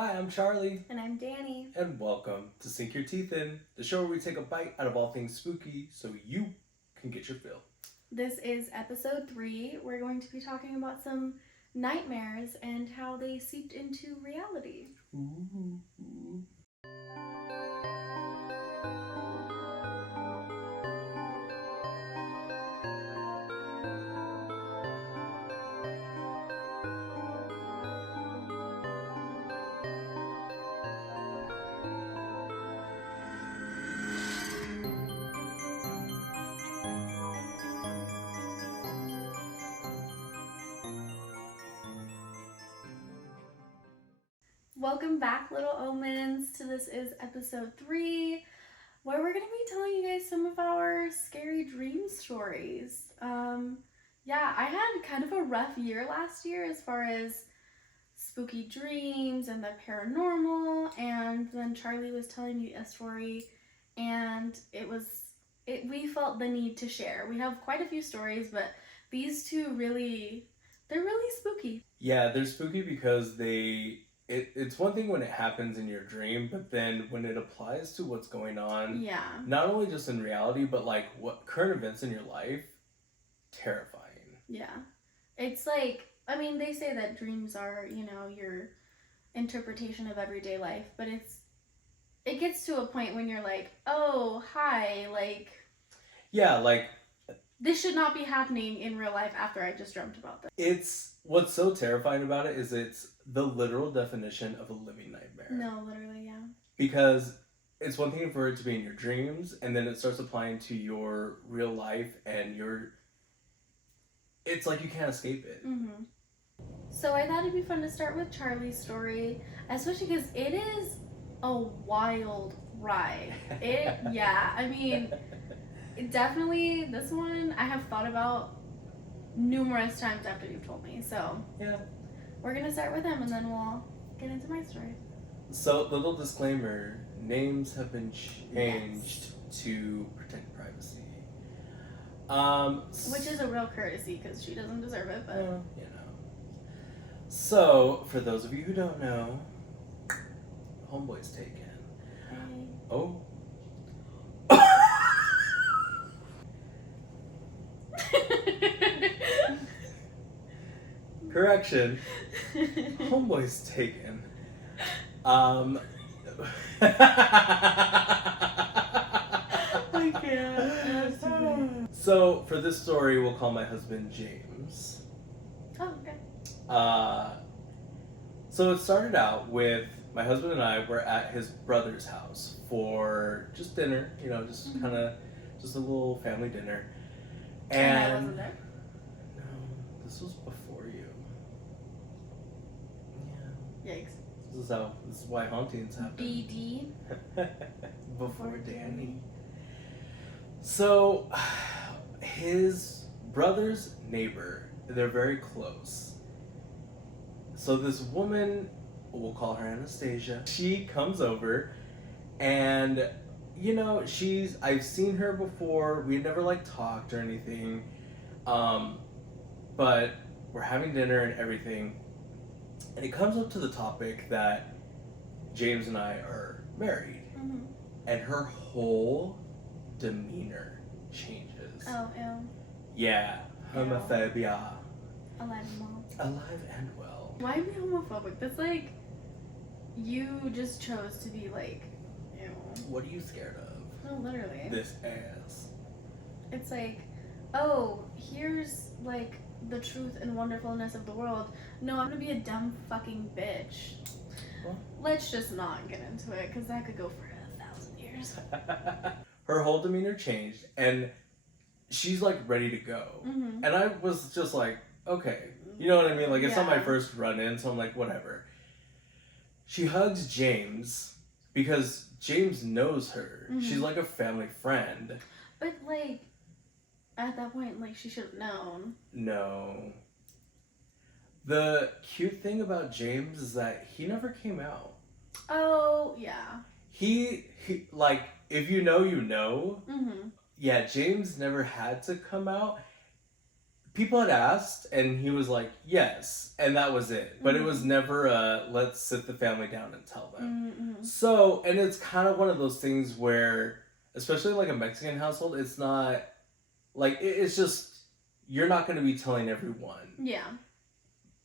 Hi, I'm Charlie. And I'm Danny. And welcome to Sink Your Teeth In, the show where we take a bite out of all things spooky so you can get your fill. This is episode 3. We're going to be talking about some nightmares and how they seeped into reality. Ooh. Welcome back, Little Omens, to this is episode 3, where we're going to be telling you guys some of our scary dream stories. I had kind of a rough year last year as far as spooky dreams and the paranormal, and then Charlie was telling me a story, and we felt the need to share. We have quite a few stories, but these two they're really spooky. Yeah, they're spooky because it's one thing when it happens in your dream, but then when it applies to what's going on, not only just in reality, but like what current events in your life, terrifying. Yeah. It's like, they say that dreams are, your interpretation of everyday life, but it gets to a point when you're like, oh, hi, like... Yeah, like... This should not be happening in real life after I just dreamt about this. What's so terrifying about it is it's the literal definition of a living nightmare. No, literally, yeah. Because it's one thing for it to be in your dreams, and then it starts applying to your real life, and it's like you can't escape it. Mm-hmm. So I thought it'd be fun to start with Charlie's story, especially because it is a wild ride. Definitely this one I have thought about numerous times after you've told me. So yeah, we're gonna start with him and then we'll get into my story. So, little disclaimer: names have been changed to protect privacy. Which is a real courtesy because she doesn't deserve it, but So, for those of you who don't know, homeboy's taken. Hey. Oh. Correction. Homeboy's taken. I can't. So, for this story, we'll call my husband James. Oh, okay. So it started out with my husband and I were at his brother's house for just dinner, just kind of, just a little family dinner. And I wasn't there? No, this was before you. Yeah. Yikes. This is why hauntings happen. BD. Before Danny. So, his brother's neighbor, they're very close. So this woman, we'll call her Anastasia, she comes over and, I've seen her before. We never talked or anything. But we're having dinner and everything. And it comes up to the topic that James and I are married. Mm-hmm. And her whole demeanor changes. Oh, ew. Yeah. Homophobia. Alive and well. Alive and well. Why be homophobic? That's like, you just chose to be like, ew. What are you scared of? No, literally. This ass. It's like, oh, here's like the truth and wonderfulness of the world. No, I'm gonna be a dumb fucking bitch. Well, let's just not get into it because that could go for 1,000 years. Her whole demeanor changed and she's ready to go. Mm-hmm. And I was just like, okay. You know what I mean? It's not my first run-in, so I'm like, whatever. She hugs James because James knows her. Mm-hmm. She's like a family friend. But at that point, she should have known. No. The cute thing about James is that he never came out. Oh, yeah. He if you know, you know. Mm-hmm. Yeah, James never had to come out. people had asked, and he was like, yes, and that was it. But it was Mhm. never a, let's sit the family down and tell them. Mm-hmm. So, and it's kind of one of those things where, especially like a Mexican household, it's not, like, it's just, you're not going to be telling everyone. Yeah.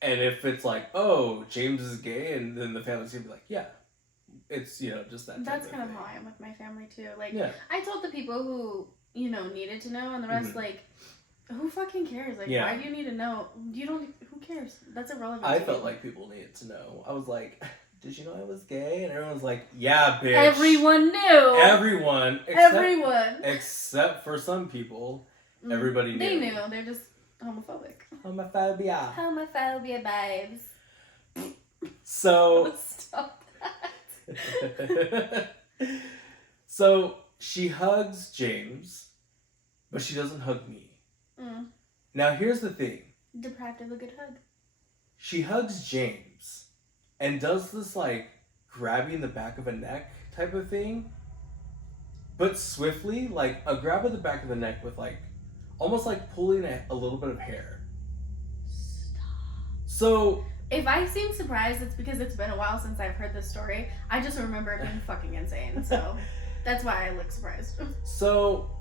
And if it's like, oh, James is gay, and then the family's going to be like, yeah. It's, just that type That's of kind of thing. how I am with my family, too. Like, Yeah. I told the people who, needed to know, and the rest, Mhm. like, who fucking cares? Like, Yeah. why do you need to know? Who cares? That's irrelevant. I to felt you. like people needed to know. I was like, did you know I was gay? And everyone's like, yeah, bitch. Everyone knew. Everyone. Except for some people. Everybody knew. They knew. They're just homophobic. Homophobia. Homophobia vibes. So. Stop that. So she hugs James, but she doesn't hug me. Mm. Now here's the thing. Deprived of a good hug. She hugs James and does this like grabbing the back of a neck type of thing, but swiftly, like a grab at the back of the neck with like almost like pulling a little bit of hair. Stop. So if I seem surprised, it's because it's been a while since I've heard this story. I just remember it being fucking insane, so that's why I look surprised. So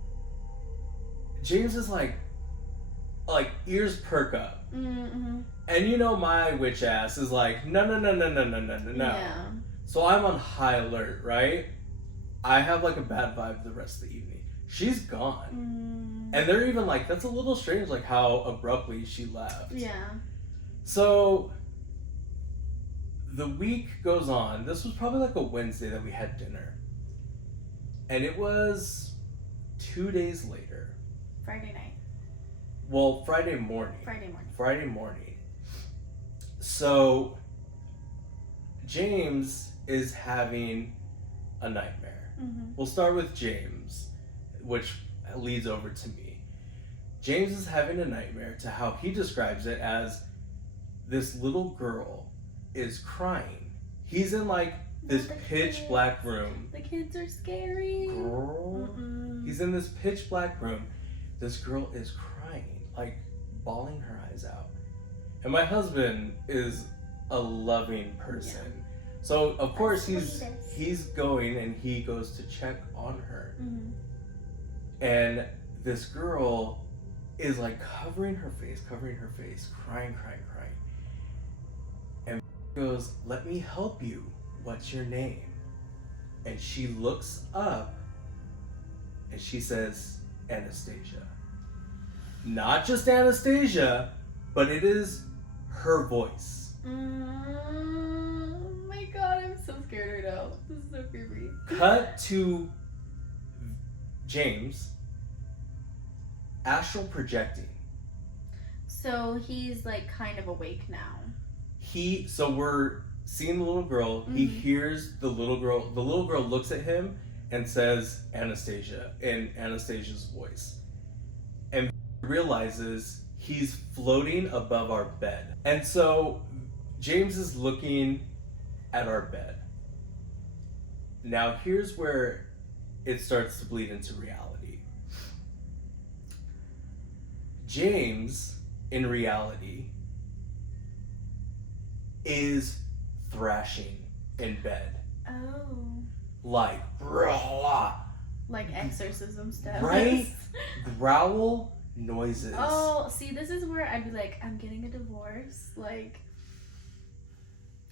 James is like ears perk up. Mm-hmm. And my witch ass is like, no. Yeah. So I'm on high alert, right? I have like a bad vibe the rest of the evening. She's gone. And they're even like, that's a little strange, like how abruptly she left. Yeah. So the week goes on. This was probably like a Wednesday that we had dinner. And it was 2 days later. Friday night. Well, Friday morning. So James is having a nightmare. Mm-hmm. We'll start with James, which leads over to me. James is having a nightmare to how he describes it as this little girl is crying. He's in like this pitch black room. The kids are scary. Girl. Mm-mm. He's in this pitch black room. This girl is crying, like bawling her eyes out. And my husband is a loving person. Yeah. So of course he's going and he goes to check on her. Mm-hmm. And this girl is like covering her face, crying. And goes, let me help you. What's your name? And she looks up and she says, Anastasia. Not just Anastasia, but it is her voice. Oh my god, I'm so scared right now. This is so creepy. Cut to James astral projecting. So he's like kind of awake now. So we're seeing the little girl. Mm-hmm. He hears the little girl. The little girl looks at him and says Anastasia in Anastasia's voice. And realizes he's floating above our bed. And so James is looking at our bed. Now here's where it starts to bleed into reality. James, in reality, is thrashing in bed. Oh. Like, rah, like exorcism stuff. Right? Growl noises. Oh, see, this is where I'd be like, I'm getting a divorce. Like,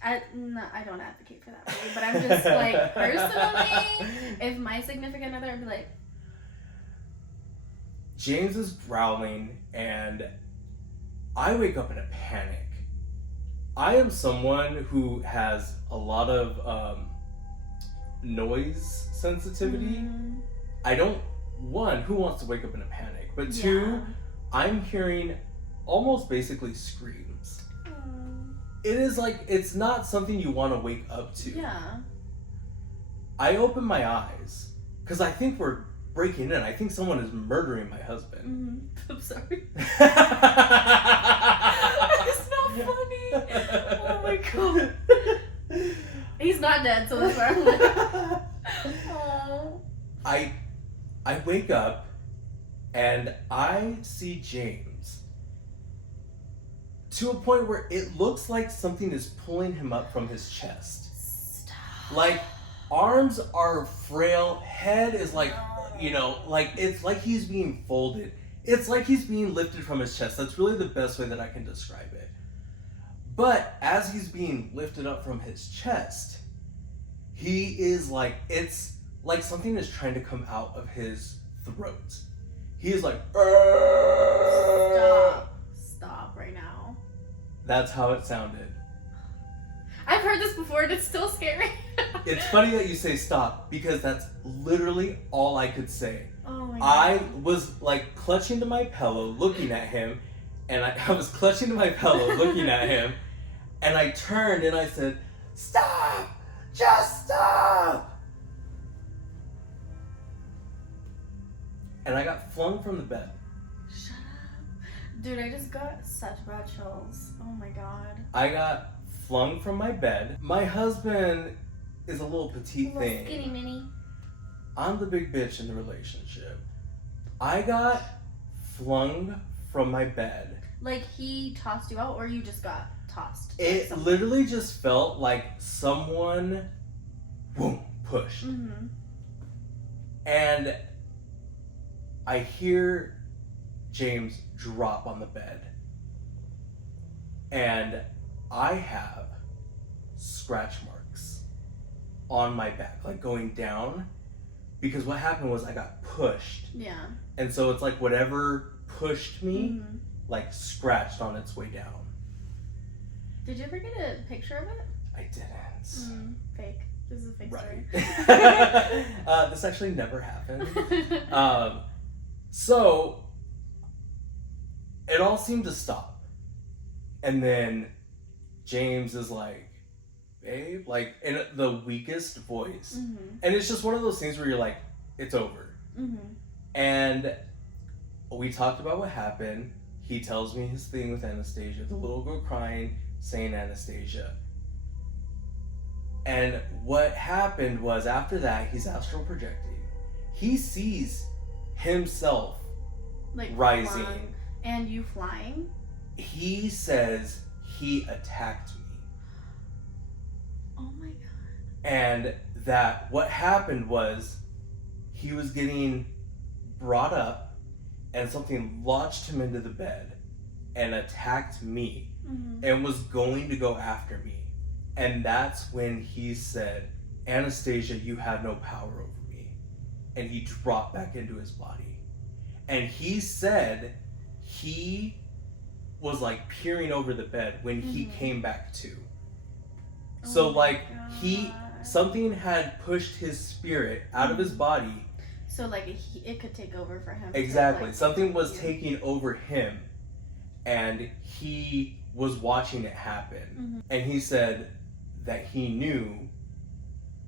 I don't advocate for that for you, but I'm just like, personally, if my significant other, I'd be like, James is growling, and I wake up in a panic. I am someone who has a lot of noise sensitivity. Mm-hmm. I don't, one, who wants to wake up in a panic? But two, I'm hearing almost basically screams. It is like, it's not something you want to wake up to. Yeah. I open my eyes, because I think we're breaking in. I think someone is murdering my husband. Mm-hmm. I'm sorry. It's not funny. Oh my god. He's not dead, so that's why I'm like, oh. I wake up and I see James to a point where it looks like something is pulling him up from his chest. Stop. Like, arms are frail, head is like, like it's like he's being folded. It's like he's being lifted from his chest. That's really the best way that I can describe it. But as he's being lifted up from his chest, he is like, it's like something is trying to come out of his throat. He is like, Stop right now. That's how it sounded. I've heard this before and it's still scary. It's funny that you say stop, because that's literally all I could say. Oh my God. I was like clutching to my pillow, looking at him, and I was clutching to my pillow, looking at him, and I turned and I said, "Stop! Just stop!" And I got flung from the bed. Shut up. Dude, I just got such bad chills. Oh my God. I got flung from my bed. My husband is a little petite thing. Skinny mini. I'm the big bitch in the relationship. I got flung from my bed. Like he tossed you out, or you just got tossed? It literally just felt like someone, boom, pushed. Mm-hmm. And I hear James drop on the bed. And I have scratch marks on my back, like going down. Because what happened was I got pushed. Yeah. And so it's like whatever pushed me, Mm-hmm. like scratched on its way down. Did you ever get a picture of it? I didn't. Fake. This is a fake Right. story. This actually never happened. So it all seemed to stop. And then James is like, "Babe," like in the weakest voice. Mm-hmm. And it's just one of those things where you're like, it's over. Mm-hmm. And we talked about what happened. He tells me his thing with Anastasia, the little girl crying, saying Anastasia. And what happened was, after that, he's astral projecting. He sees himself Like rising. flying. And you flying? He says he attacked me. Oh my God. And that what happened was he was getting brought up and something launched him into the bed and attacked me Mm-hmm. and was going to go after me. And that's when he said, "Anastasia, you have no power over me." And he dropped back into his body. And he said he was like peering over the bed when he Mhm. came back to. So Oh my like God. something had pushed his spirit out of his body. So like it could take over for him. Exactly. Like, Something was you. taking over him, and he was watching it happen. Mm-hmm. And he said that he knew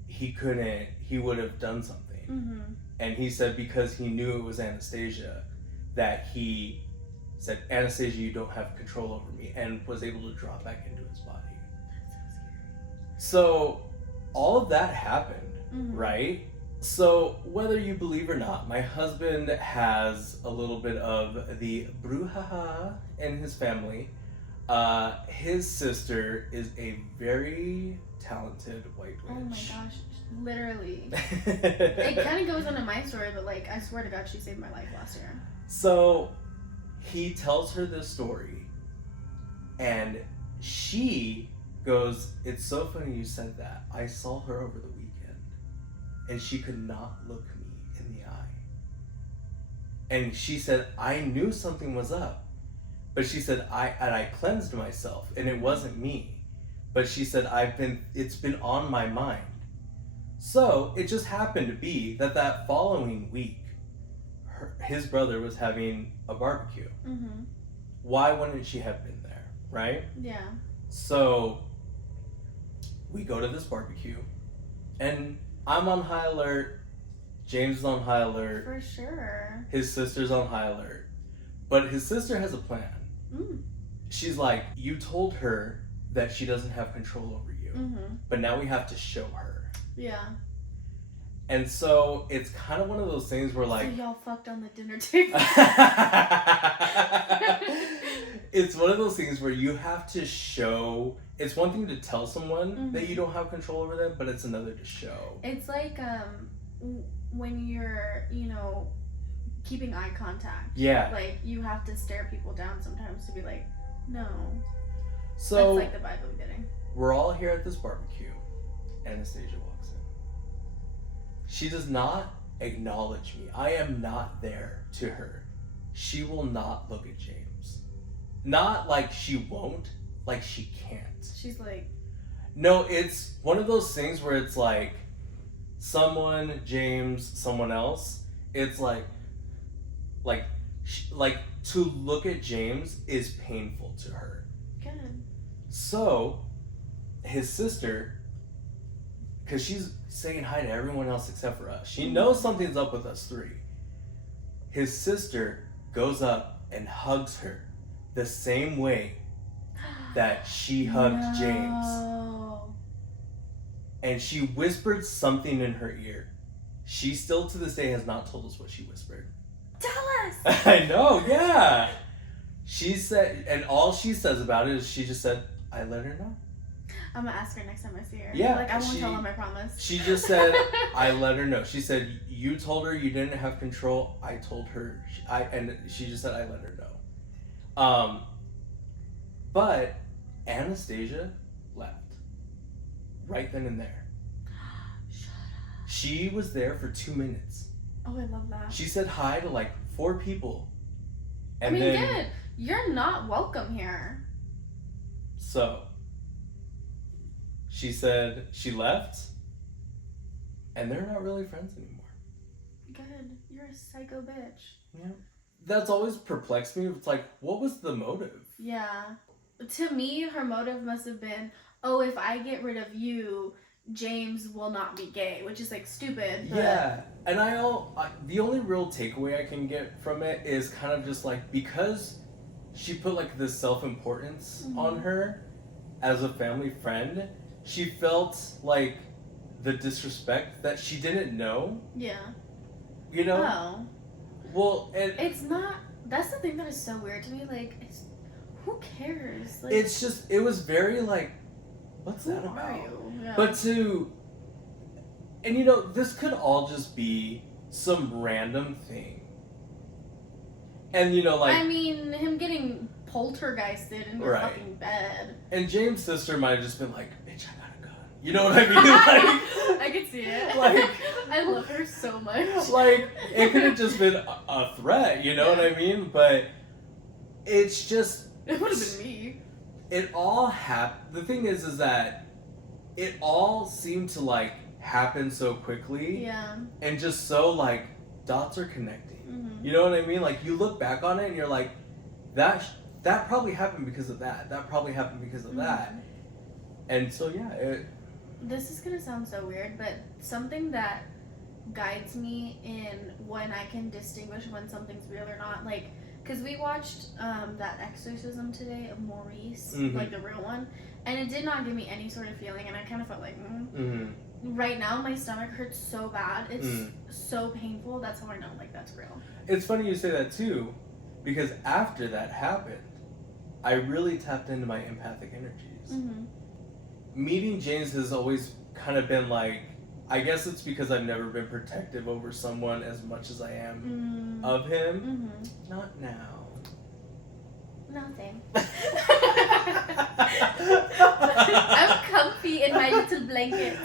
he would have done something. Mm-hmm. And he said because he knew it was Anastasia, that he said, "Anastasia, you don't have control over me," and was able to drop back into his body. That's so scary. So all of that happened, Mm-hmm. right? So whether you believe or not, my husband has a little bit of the brouhaha in his family. His sister is a very talented white Oh my witch. gosh, literally. It kind of goes into my story, but like, I swear to God, she saved my life last year. So he tells her this story, and she goes, "It's so funny you said that. I saw her over the weekend, and she could not look me in the eye." And she said, "I knew something was up. But she said, I cleansed myself, and it wasn't me. But she said, it's been on my mind." So it just happened to be that following week, his brother was having a barbecue. Mm-hmm. Why wouldn't she have been there, right? Yeah. So we go to this barbecue, and I'm on high alert. James is on high alert. For sure. His sister's on high alert. But his sister has a plan. Mm. She's like, "You told her that she doesn't have control over you, Mm-hmm. but now we have to show her." Yeah. And so it's kind of one of those things where, like, So y'all fucked on the dinner table. it's one of those things where you have to show. It's one thing to tell someone that Mhm. you don't have control over them, but it's another to show. It's like when you're, keeping eye contact. Yeah. Like, you have to stare people down sometimes to be like, no. So That's like the vibe I'm getting. we're all here at this barbecue. Anastasia walks in. She does not acknowledge me. I am not there to her. She will not look at James. Not like she won't, like she can't. She's like, No, it's one of those things where it's like someone, James, someone else. It's like to look at James is painful to her. good. So his sister, because she's saying hi to everyone else except for us. She knows something's up with us three. His sister goes up and hugs her the same way that she hugged James. No. And she whispered something in her ear. She still to this day has not told us what she whispered. Tell us! I know, yeah. She said, and all she says about it is she just said, I let her know. I'm gonna ask her next time I see her. Yeah, Like, I won't tell them, I promise. She just said, I let her know. She said, you told her you didn't have control. I told her, and she just said, I let her know. But Anastasia left. Right then and there. Shut up. She was there for 2 minutes. Oh, I love that. She said hi to like 4 people. And good. You're not welcome here. So, she said she left, and they're not really friends anymore. Good. You're a psycho bitch. Yeah. That's always perplexed me. It's like, what was the motive? Yeah. To me, her motive must have been, oh, if I get rid of you, James will not be gay, which is like stupid. But... Yeah, and the only real takeaway I can get from it is kind of just like, because she put like this self-importance on her as a family friend, she felt like the disrespect that she didn't know. Yeah. You know? Oh. Well, it's not. That's the thing that is so weird to me. Like, who cares? Like, it's just, it was very like, what's that about? Are you? Yeah. But and this could all just be some random thing. And like, I mean, him getting poltergeisted in your Right. fucking bed. and James' sister might have just been like, bitch, I got a gun. You know what I mean? Like, I could see it. Like- I love her so much. like, it could have just been a threat, you know what I mean? But it's just, It would have been me. it all happened. The thing is that it all seemed to like happen so quickly. Yeah. And just so like dots are connecting. Mm-hmm. You know what I mean? Like, you look back on it and you're like, that probably happened because of that. That probably happened because of that. And so yeah, This is gonna sound so weird, but something that guides me in when I can distinguish when something's real or not, like, because we watched that exorcism today of Maurice, like the real one, and it did not give me any sort of feeling, and I kind of felt like, right now my stomach hurts so bad, it's so painful. That's how I know, like, that's real. It's funny you say that too, because after that happened, I really tapped into my empathic energies. Meeting James has always kind of been like, I guess it's because I've never been protective over someone as much as I am of him. Not now. Nothing. I'm comfy in my little blanket.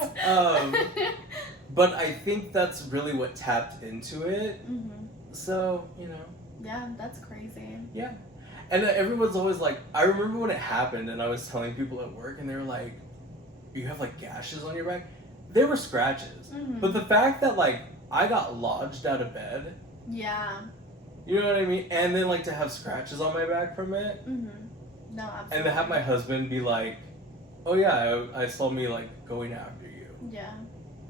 But I think that's really what tapped into it. So, Yeah, that's crazy. Yeah. And everyone's always like, I remember when it happened and I was telling people at work and they were like, you have like gashes on your back? They were scratches. But the fact that like I got lodged out of bed. Yeah. You know what I mean? And then like to have scratches on my back from it. No, absolutely. And to have my husband be like, oh yeah, I saw me like going after you. Yeah.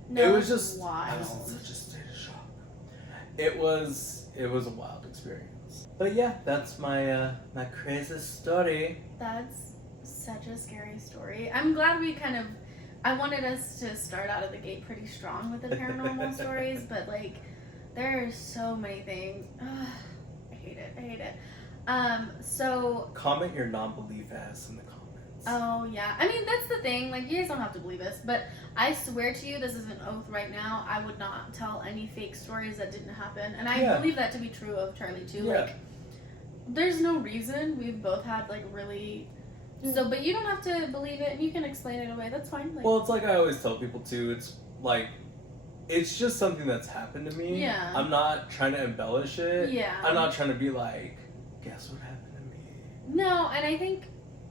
No, it was just wild. I was in such a state of shock. It was a wild experience. But yeah, that's my my crazy story. That's such a scary story. I'm glad I wanted us to start out of the gate pretty strong with the paranormal stories, but like there are so many things. Ugh, I hate it. So Comment your non-belief ass in the comments. oh yeah, I mean that's the thing. Like, you guys don't have to believe us, but I swear to you, this is an oath right now. I would not tell any fake stories that didn't happen, and I believe that to be true of Charlie too. Yeah. Like, there's no reason. We've both had like really. So, but you don't have to believe it, and you can explain it away. That's fine. Like, Well, it's like I always tell people too. It's like, it's just something that's happened to me. Yeah. I'm not trying to embellish it. Yeah. I'm not trying to be like, guess what happened to me. No, and I think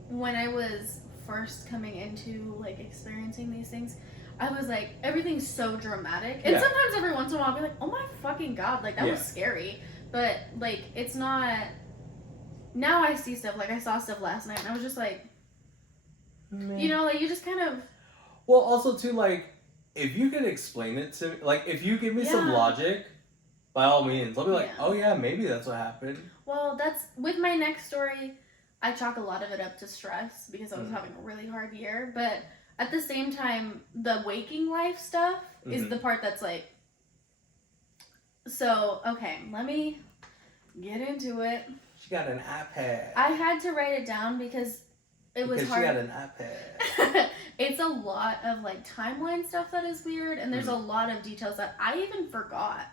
when I was first coming into like experiencing these things, I was like, everything's so dramatic. And sometimes every once in a while I'll be like, oh my fucking god, like that was scary. But like, it's not. Now I see stuff, like I saw stuff last night and I was just like, you know, like you just kind of. Well, also too, like, if you could explain it to me, like if you give me some logic, by all means, I'll be like, oh yeah, maybe that's what happened. Well, that's, with my next story, I chalk a lot of it up to stress because I was having a really hard year. But at the same time, the waking life stuff is the part that's like, so, okay, let me get into it. She got an iPad. I had to write it down because it was hard. She got an iPad. It's a lot of like timeline stuff that is weird, and there's a lot of details that I even forgot.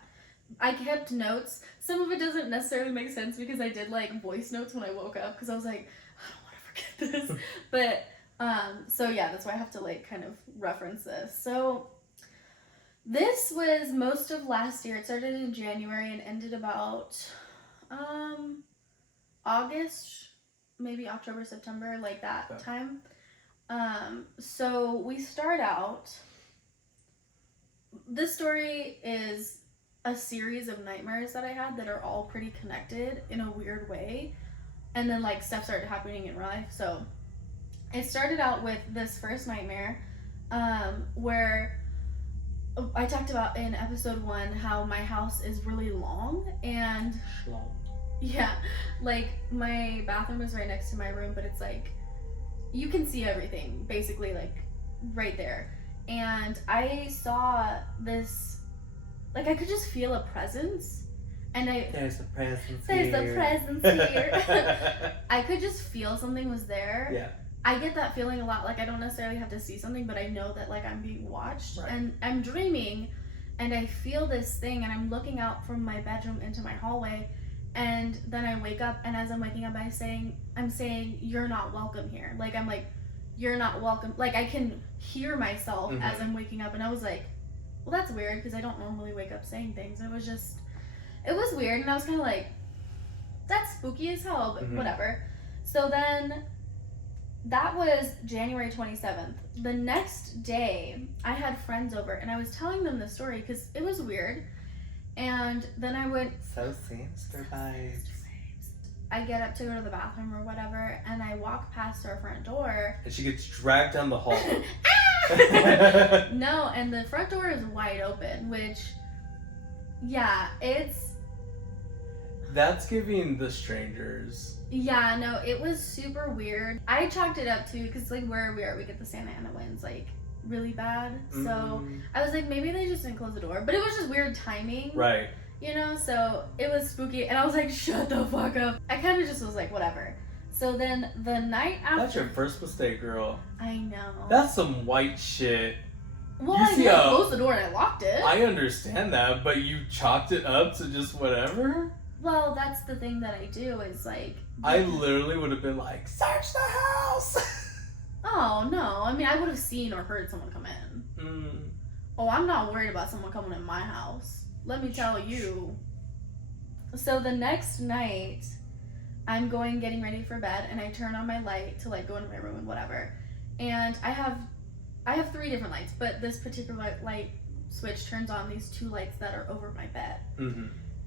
I kept notes. Some of it doesn't necessarily make sense because I did like voice notes when I woke up because I was like, I don't want to forget this. But so yeah, that's why I have to like kind of reference this. So this was most of last year. It started in January and ended about August, maybe October, September, like that time. So we start out. This story is a series of nightmares that I had that are all pretty connected in a weird way. And then like stuff started happening in real life. So it started out with this first nightmare, where I talked about in episode 1 how my house is really long and yeah, like my bathroom is right next to my room, but it's like you can see everything basically like right there. And I saw this, like I could just feel a presence, and there's a presence there's here. a presence here. I could just feel something was there. Yeah. I get that feeling a lot. Like I don't necessarily have to see something, but I know that like I'm being watched, and I'm dreaming, and I feel this thing, and I'm looking out from my bedroom into my hallway, and then I wake up, and as I'm waking up, I'm saying you're not welcome here. Like I'm like, you're not welcome. Like I can hear myself as I'm waking up, and I was like, well, that's weird because I don't normally wake up saying things. It was weird, and I was kind of like, that's spooky as hell, but whatever. So then that was January 27th. The next day, I had friends over, and I was telling them the story because it was weird. And then I went... So sinister vibes. I get up to go to the bathroom or whatever, and I walk past our front door. And she gets dragged down the hall. No, and the front door is wide open, which, yeah, it's... That's giving The Strangers. Yeah, no, it was super weird. I chalked it up to, because like where we are, we get the Santa Ana winds like really bad. So I was like, maybe they just didn't close the door. But it was just weird timing. Right. You know, so it was spooky. And I was like, shut the fuck up. I kind of just was like, whatever. So then the night after... That's your first mistake, girl. I know. That's some white shit. Well, I did close the door and I locked it. I understand that, but you chalked it up to just whatever? Well, that's the thing that I do is like... I literally would have been like, search the house! Oh, no. I mean, I would have seen or heard someone come in. Oh, I'm not worried about someone coming in my house. Let me tell you. So the next night, I'm getting ready for bed, and I turn on my light to like go into my room and whatever. And I have 3 different lights, but this particular light switch turns on these 2 lights that are over my bed.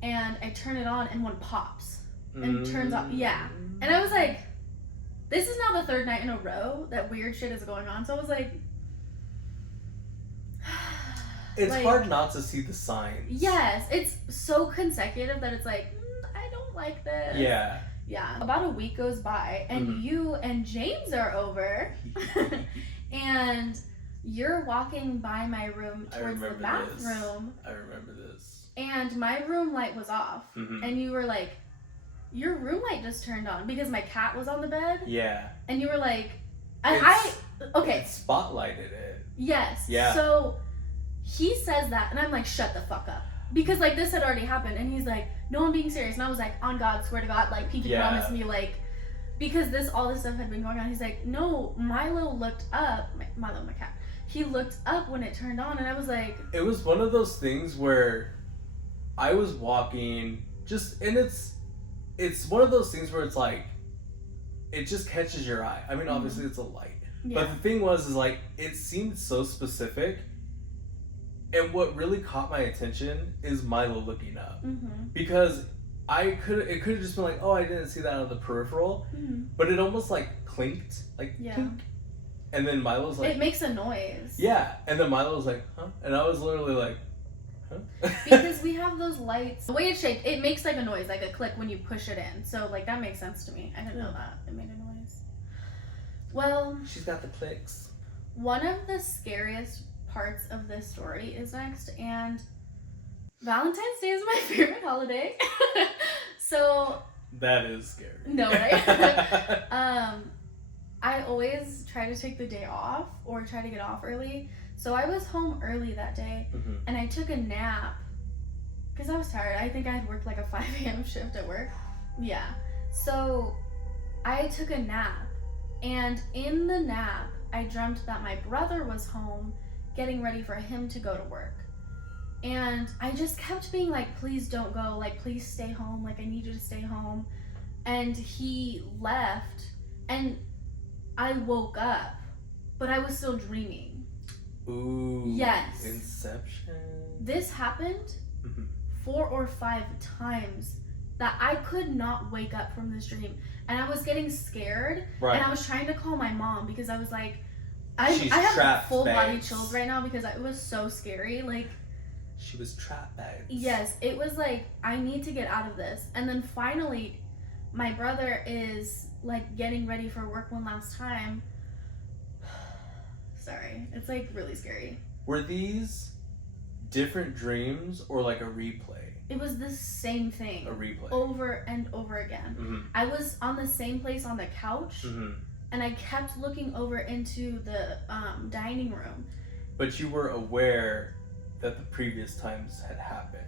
And I turn it on, and one pops and turns off. Yeah. And I was like, this is now the 3rd night in a row that weird shit is going on. So I was like, it's like, hard not to see the signs. Yes. It's so consecutive that it's like, I don't like this. Yeah. Yeah. About a week goes by, and you and James are over, and you're walking by my room towards the bathroom. I remember this. And my room light was off, and you were like, your room light just turned on because my cat was on the bed. Yeah. And you were like, okay. It spotlighted it. Yes. Yeah. So he says that, and I'm like, shut the fuck up. Because, like, this had already happened. And he's like, no, I'm being serious. And I was like, on God, swear to God, like, Pinky promised me, like, because all this stuff had been going on. He's like, no, Milo looked up. Milo, my cat. He looked up when it turned on, and I was like... It was one of those things where I was walking, and it's one of those things where it's like, it just catches your eye. I mean, obviously it's a light. Yeah. But the thing is like, it seemed so specific, and what really caught my attention is Milo looking up. Mm-hmm. Because it could have just been like, oh, I didn't see that on the peripheral, but it almost like clinked, like, clink. And then Milo's like... It makes a noise. Yeah. And then Milo was like, huh? And I was literally like, huh? Because we have those lights. The way it's shaped, it makes like a noise, like a click when you push it in. So, like, that makes sense to me. I didn't know that. It made a noise. Well... She's got the clicks. One of the scariest parts of this story is next, and Valentine's Day is my favorite holiday. So... That is scary. No, right? I always try to take the day off or try to get off early. So I was home early that day, and I took a nap because I was tired. I think I had worked like a 5 a.m. shift at work. Yeah. So I took a nap, and in the nap, I dreamt that my brother was home getting ready for him to go to work. And I just kept being like, please don't go. Like, please stay home. Like, I need you to stay home. And he left, and I woke up, but I was still dreaming. Ooh. Yes. Inception. This happened 4 or 5 times that I could not wake up from this dream. And I was getting scared. Right. And I was trying to call my mom because I was like, I have full body chills right now because it was so scary. Like, she was trapped, bags. Yes. It was like, I need to get out of this. And then finally, my brother is like getting ready for work one last time. Sorry, it's like really scary. Were these different dreams or like a replay? It was the same thing. A replay. Over and over again. I was on the same place on the couch, and I kept looking over into the dining room. But you were aware that the previous times had happened?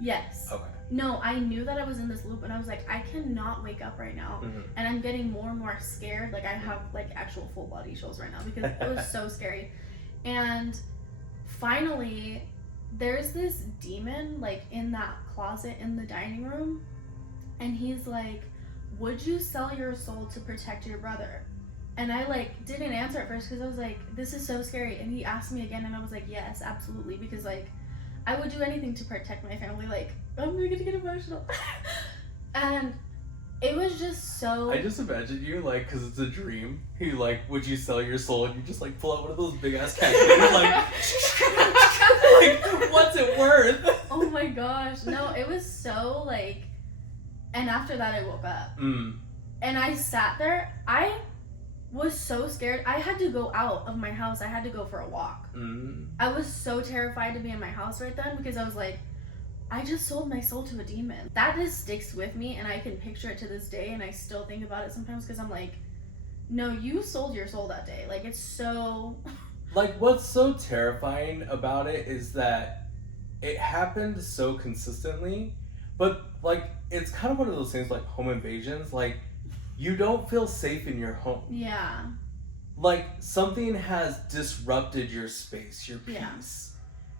Yes. Okay. No, I knew that I was in this loop, and I was like, I cannot wake up right now. And I'm getting more and more scared. Like, I have like actual full body chills right now because it was so scary. And finally, there's this demon like in that closet in the dining room, and he's like, would you sell your soul to protect your brother? And I like didn't answer at first because I was like, this is so scary. And he asked me again, and I was like, yes, absolutely, because like I would do anything to protect my family. Like, I'm gonna get emotional. And it was just so... I just imagine you, like, because it's a dream, you, like, would you sell your soul? And you just, like, pull out one of those big-ass calculators, like, what's it worth? Oh my gosh. No, it was so, like... And after that, I woke up. And I sat there. I was so scared. I had to go out of my house. I had to go for a walk. I was so terrified to be in my house right then because I was like, I just sold my soul to a demon. That just sticks with me, and I can picture it to this day, and I still think about it sometimes because I'm like, no, you sold your soul that day. Like, it's so... Like, what's so terrifying about it is that it happened so consistently, but, like, it's kind of one of those things like home invasions. Like, you don't feel safe in your home. Yeah. Like, something has disrupted your space, your peace. Yeah.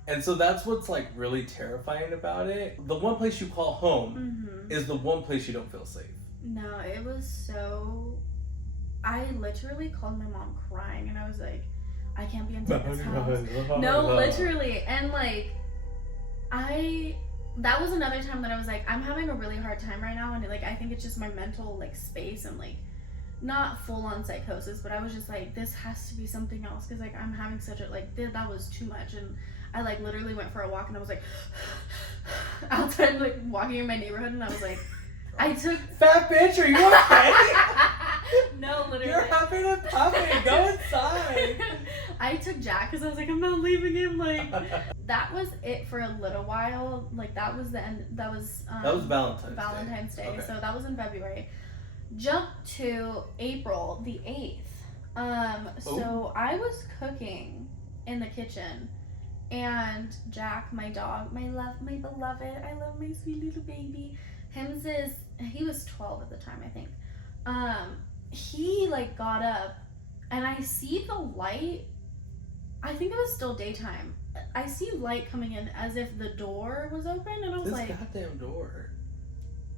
And so that's what's, like, really terrifying about it. The one place you call home is the one place you don't feel safe. No, it was so... I literally called my mom crying, and I was like, I can't be inside this house. No, literally. And, like, that was another time that I was like, I'm having a really hard time right now, and, like, I think it's just my mental, like, space and, like, not full-on psychosis, but I was just like, this has to be something else, because, like, I'm having such a, like, that was too much. And I, like, literally went for a walk, and I was like, outside, like, walking in my neighborhood, and I was like, I took... Fat bitch, are you okay? No, literally. You're having a puppy. Go inside. I took Jack because I was like, I'm not leaving him. Like, that was it for a little while. Like, that was the end. That was Valentine's Day. Okay. So that was in February. Jump to April the 8th. So I was cooking in the kitchen, and Jack, my dog, my beloved, I love my sweet little baby. He was 12 at the time, I think. He like got up, and I see the light. I think it was still daytime. I see light coming in as if the door was open, and I was like, goddamn door.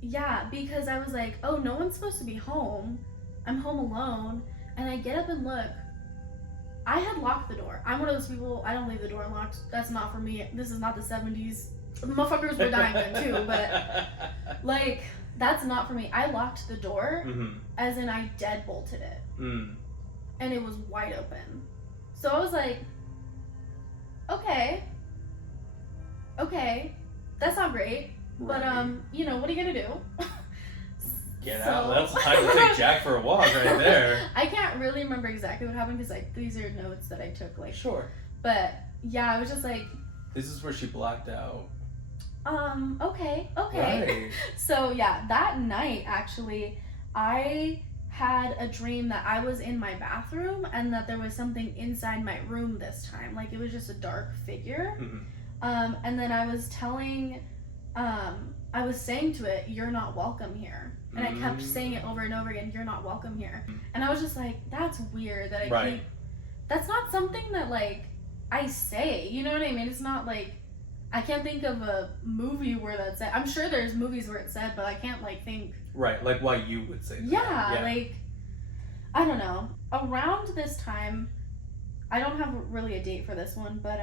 Yeah, because I was like, oh, no one's supposed to be home. I'm home alone. And I get up and look. I had locked the door. I'm one of those people, I don't leave the door unlocked. That's not for me. This is not the 70s. Motherfuckers were dying then too, but like, that's not for me. I locked the door, as in I deadbolted it. And it was wide open. So I was like, okay, that's not great. But, you know, what are you gonna do? Get out. That's the time to take Jack for a walk right there. I can't really remember exactly what happened because, like, these are notes that I took, like. Sure. But, yeah, I was just like. This is where she blacked out. Okay. Right. So, yeah, that night, actually, I had a dream that I was in my bathroom and that there was something inside my room this time. Like, it was just a dark figure. And then I was I was saying to it, you're not welcome here. And I kept saying it over and over again, you're not welcome here. And I was just like, that's weird that I keep, that's not something that like I say, you know what I mean? It's not like, I can't think of a movie where that's said. I'm sure there's movies where it's said, but I can't like think. Right, like why you would say that. Yeah, like, I don't know. Around this time, I don't have really a date for this one, but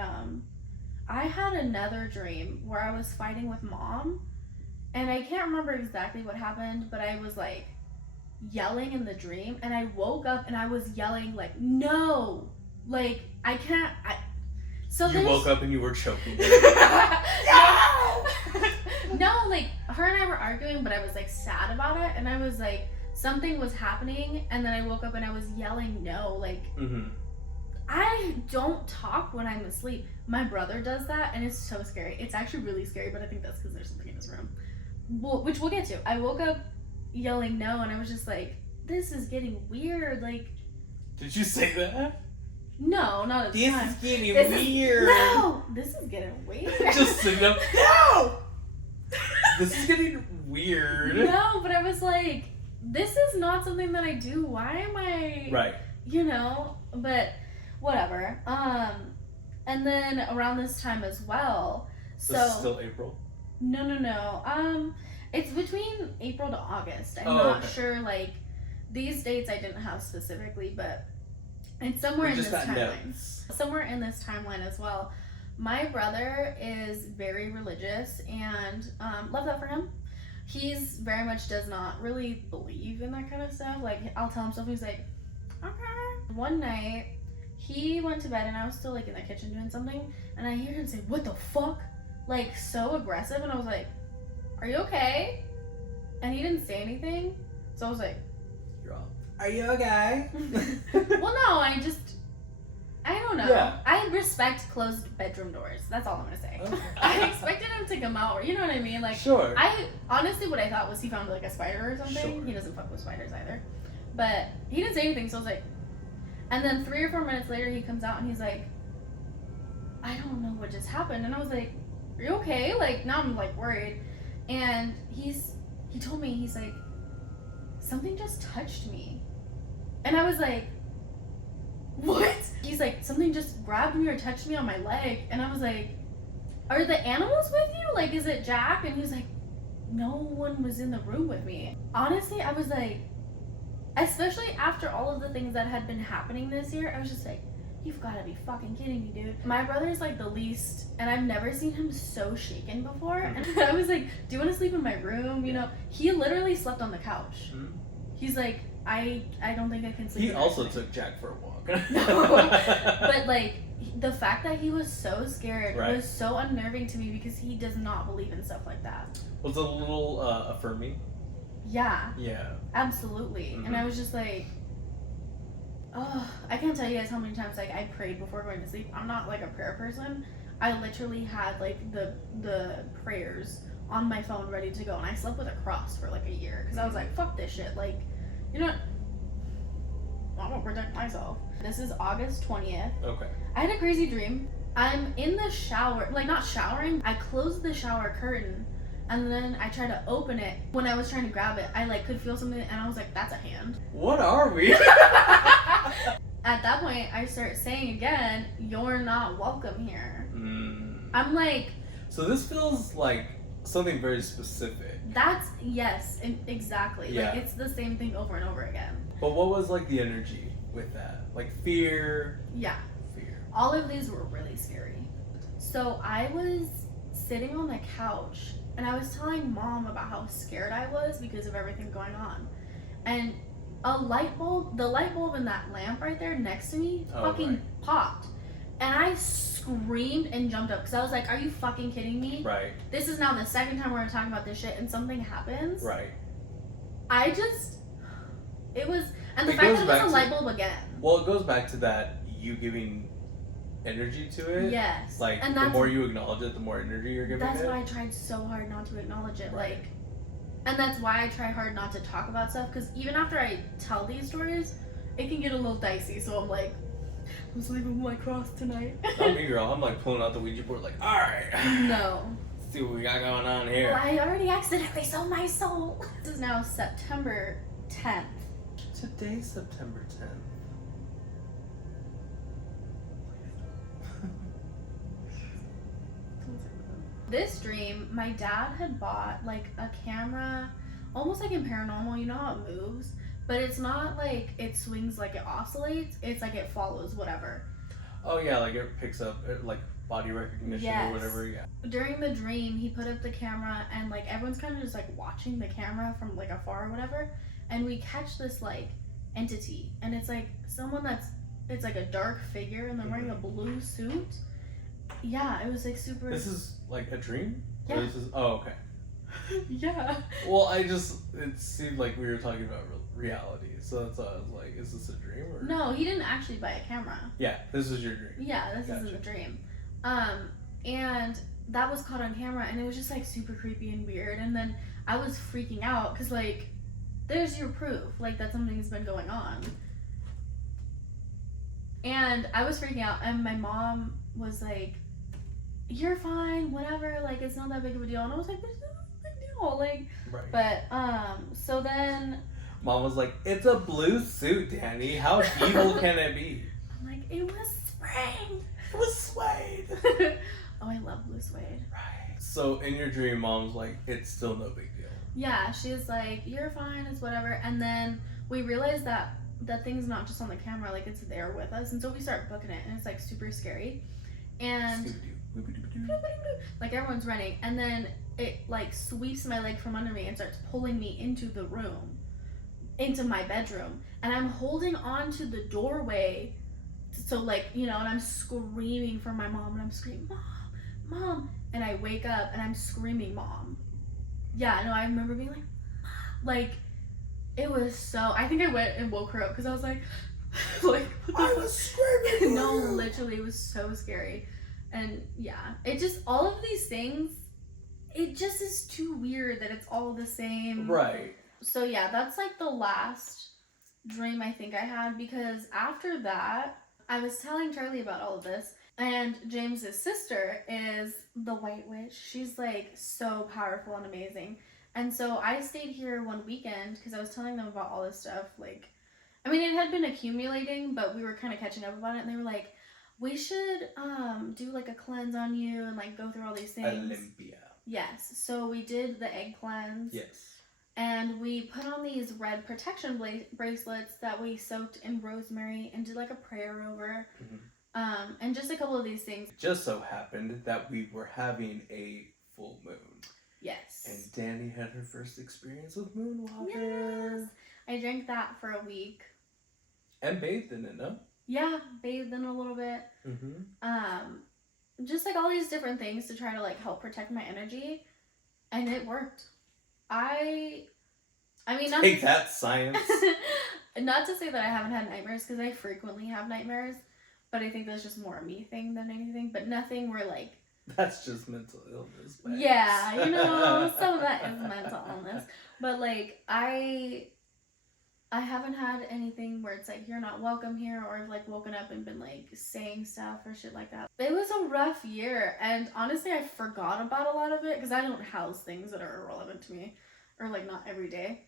I had another dream where I was fighting with Mom, and I can't remember exactly what happened, but I was like yelling in the dream, and I woke up and I was yelling like, no, like I can't. So you woke up and you were choking. No, like her and I were arguing, but I was like sad about it, and I was like, something was happening, and then I woke up and I was yelling no, like. I don't talk when I'm asleep. My brother does that, and it's so scary. It's actually really scary, but I think that's because there's something in his room. Well, which we'll get to. I woke up yelling no, and I was just like, this is getting weird. Like, did you say that? No, not at the time. This is getting weird. No, this is getting weird. Just sitting up. No! This is getting weird. No, but I was like, this is not something that I do. Why am I... Right. You know, but... Whatever. And then around this time as well. So this is still April? No. It's between April to August. I'm not sure, like, these dates I didn't have specifically, but it's somewhere in this timeline. Somewhere in this timeline as well. My brother is very religious, and love that for him. He's very much does not really believe in that kind of stuff. Like, I'll tell him stuff, he's like, okay. One night, he went to bed and I was still like in the kitchen doing something, and I hear him say, what the fuck? Like, so aggressive, and I was like, are you okay? And he didn't say anything, so I was like, you're off. Are you okay? Well, no, I don't know. Yeah. I respect closed bedroom doors. That's all I'm gonna say. Okay. I expected him to come out, or you know what I mean? Like, sure. I honestly, what I thought was he found like a spider or something. Sure. He doesn't fuck with spiders either. But he didn't say anything, so I was like, and then 3 or 4 minutes later, he comes out and he's like, I don't know what just happened. And I was like, are you okay? Like, now I'm like worried. And he told me, he's like, something just touched me. And I was like, what? He's like, something just grabbed me or touched me on my leg. And I was like, are the animals with you? Like, is it Jack? And he's like, no one was in the room with me. Honestly, I was like, especially after all of the things that had been happening this year, I was just like, you've got to be fucking kidding me, dude. My brother's like the least, and I've never seen him so shaken before. And I was like, do you want to sleep in my room? You know, he literally slept on the couch. He's like, I don't think I can sleep. He also took Jack for a walk. No, but like the fact that he was so scared Right. was so unnerving to me because he does not believe in stuff like that. Was it a little affirming? Yeah. Yeah. Absolutely. And I was just like, Oh, I can't tell you guys how many times like I prayed before going to sleep. I'm not like a prayer person. I literally had like the prayers on my phone ready to go, and I slept with a cross for like a year because I was like, fuck this shit. Like, you know what? I'm gonna protect myself. This is August 20th. Okay. I had a crazy dream. I'm in the shower, like not showering. I closed the shower curtain, and then I tried to open it. When I was trying to grab it, I like could feel something, and I was like, "That's a hand." What are we? At that point, I start saying again, "You're not welcome here." I'm like, so this feels like something very specific. that's yes, exactly. Yeah. Like it's the same thing over and over again. But what was like the energy with that? Like fear? Yeah. Fear. All of these were really scary. So I was sitting on the couch and I was telling Mom about how scared I was because of everything going on. And the light bulb in that lamp right there next to me fucking popped. And I screamed and jumped up because I was like, are you fucking kidding me? Right. This is now the second time we're talking about this shit and something happens. Right. It was, and the fact that it was a light bulb again. Well, it goes back to that you giving energy to it. Yes. Like, and the more you acknowledge it, the more energy you're giving that's it. why I tried so hard not to acknowledge it. Right. Like, and that's why I try hard not to talk about stuff, because even after I tell these stories, it can get a little dicey. So I'm like, I'm sleeping with my cross tonight. Not me, girl. I'm like pulling out the Ouija board, like, all right. No. Let's see what we got going on here. Well, I already accidentally sold my soul. This is now September 10th. Today's September 10th. This dream, my dad had bought like a camera, almost like in Paranormal, you know how it moves? But it's not like it swings like it oscillates, it's like it follows whatever. Oh yeah, like it picks up like body recognition or whatever, yeah. During the dream, he put up the camera and like everyone's kind of just like watching the camera from like afar or whatever. And we catch this like entity and it's like someone it's like a dark figure and they're wearing a blue suit. Yeah, it was like super. This is like a dream? Yeah. Or this is, oh, okay. Yeah. Well, it seemed like we were talking about reality. So that's why I was like, is this a dream? Or? No, he didn't actually buy a camera. Yeah, this is your dream. Yeah, this is the dream. And that was caught on camera and it was just like super creepy and weird. And then I was freaking out because like, there's your proof, like that something's been going on. And I was freaking out and my mom was like, you're fine, whatever, like it's not that big of a deal. And I was like, there's no big deal, like, right. But so then Mom was like, it's a blue suit, Danny, how evil can it be? I'm like, it was spring. It was suede. Oh, I love blue suede. Right. So in your dream, Mom's like, it's still no big deal. Yeah, she's like, you're fine, it's whatever. And then we realized that that thing's not just on the camera, like it's there with us. And so we start booking it and it's like super scary. And like everyone's running and then it like sweeps my leg from under me and starts pulling me into the room, into my bedroom. And I'm holding on to the doorway. So like, you know, and I'm screaming for my mom and I'm screaming, Mom, Mom. And I wake up and I'm screaming, Mom. Yeah, no, I remember being like, it was so, I think I went and woke her up because I was like, I was screaming. No, literally, it was so scary. And yeah, it just, all of these things, it just is too weird that it's all the same. Right. So yeah, that's like the last dream I think I had, because after that, I was telling Charlie about all of this, and James's sister is the White Witch. She's like so powerful and amazing. And so I stayed here one weekend because I was telling them about all this stuff. Like, I mean, it had been accumulating, but we were kind of catching up about it. And they were like, we should do like a cleanse on you and like go through all these things. Olympia. Yes. So we did the egg cleanse. Yes. And we put on these red protection bracelets that we soaked in rosemary and did like a prayer over. Mm-hmm. And just a couple of these things. It just so happened that we were having a full moon. Yes. And Danny had her first experience with moon water. Yes. I drank that for a week. And bathed in it, no? Yeah, bathed in a little bit. Mm-hmm. Just like all these different things to try to like help protect my energy. And it worked. I I mean, not Take that, science. not to say that I haven't had nightmares, because I frequently have nightmares, but I think that's just more a me thing than anything. But nothing where like. That's just mental illness. Babes. Yeah, you know, some of that is mental illness. But like I haven't had anything where it's like you're not welcome here, or I've like woken up and been like saying stuff or shit like that. It was a rough year, and honestly I forgot about a lot of it because I don't house things that are irrelevant to me, or like not every day.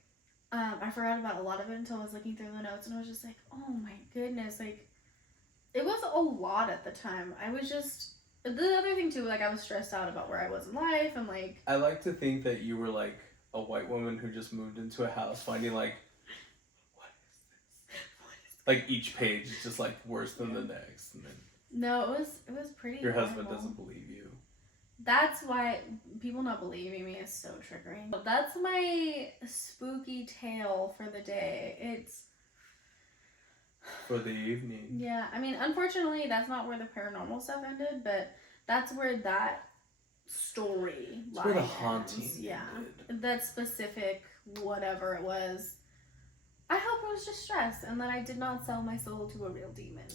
I forgot about a lot of it until I was looking through the notes, and I was just like, oh my goodness, like it was a lot at the time. I was just, the other thing too, like I was stressed out about where I was in life, and like I like to think that you were like a white woman who just moved into a house finding like, what is this? Like each page is just like worse than the next, and then no, it was pretty your husband horrible. doesn't believe you. That's why people not believing me is so triggering. That's my spooky tale for the day. It's for the evening. Yeah, I mean, unfortunately, that's not where the paranormal stuff ended, but that's where that story lies. Where the haunting ended. That specific whatever it was. I hope it was just stress and that I did not sell my soul to a real demon.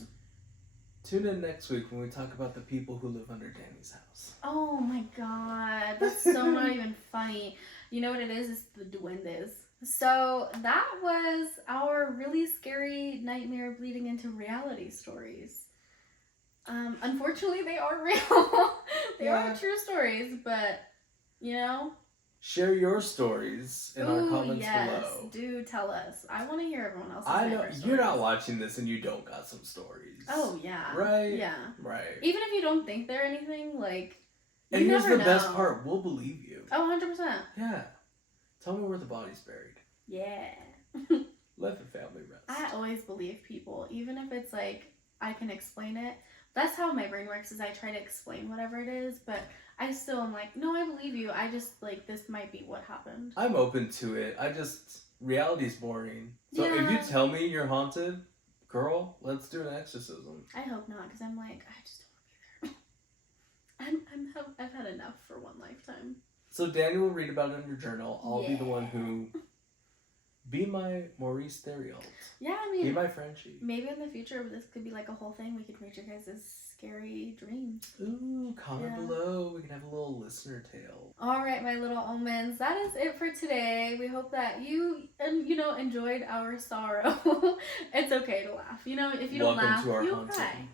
Tune in next week when we talk about the people who live under Danny's house. Oh my god, that's so not even funny. You know what it is? It's the duendes. So that was our really scary nightmare bleeding into reality stories. Unfortunately, they are real. They are true stories, but, you know. Share your stories in our comments below. Do tell us. I want to hear everyone else's I know stories. you're not watching this and you don't got some stories. Oh, yeah. Right? Yeah. Right. Even if you don't think they're anything, like, you and here's never the know. best part. We'll believe you. Oh, 100%. Yeah. Tell me where the body's buried. Yeah. Let the family rest. I always believe people, even if it's like, I can explain it. That's how my brain works, is I try to explain whatever it is, but I still am like, no, I believe you. I just, like, this might be what happened. I'm open to it. Reality's boring. So if you tell me you're haunted, girl, let's do an exorcism. I hope not, because I'm like, I just don't want to be there. I've had enough for one lifetime. So Danny will read about it in your journal. I'll be the one who... Be my Maurice Theriault. Yeah, I mean... Be my Frenchie. Maybe in the future, this could be like a whole thing. We could read your guys' scary dreams. Ooh, comment below. We can have a little listener tale. Alright, my little omens. That is it for today. We hope that you enjoyed our sorrow. It's okay to laugh. You know, if you don't laugh, you'll cry.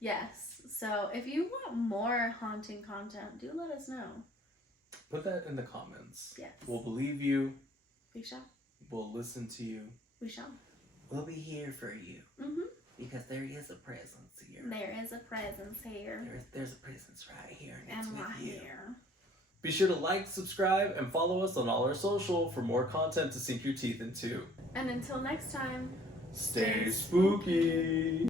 Yes. So, if you want more haunting content, do let us know. Put that in the comments. Yes. We'll believe you. We shall. We'll listen to you. We shall. We'll be here for you. Mm-hmm. Because there is a presence here. There is a presence here. There's a presence right here. And right here. Be sure to like, subscribe, and follow us on all our social for more content to sink your teeth into. And until next time, stay spooky.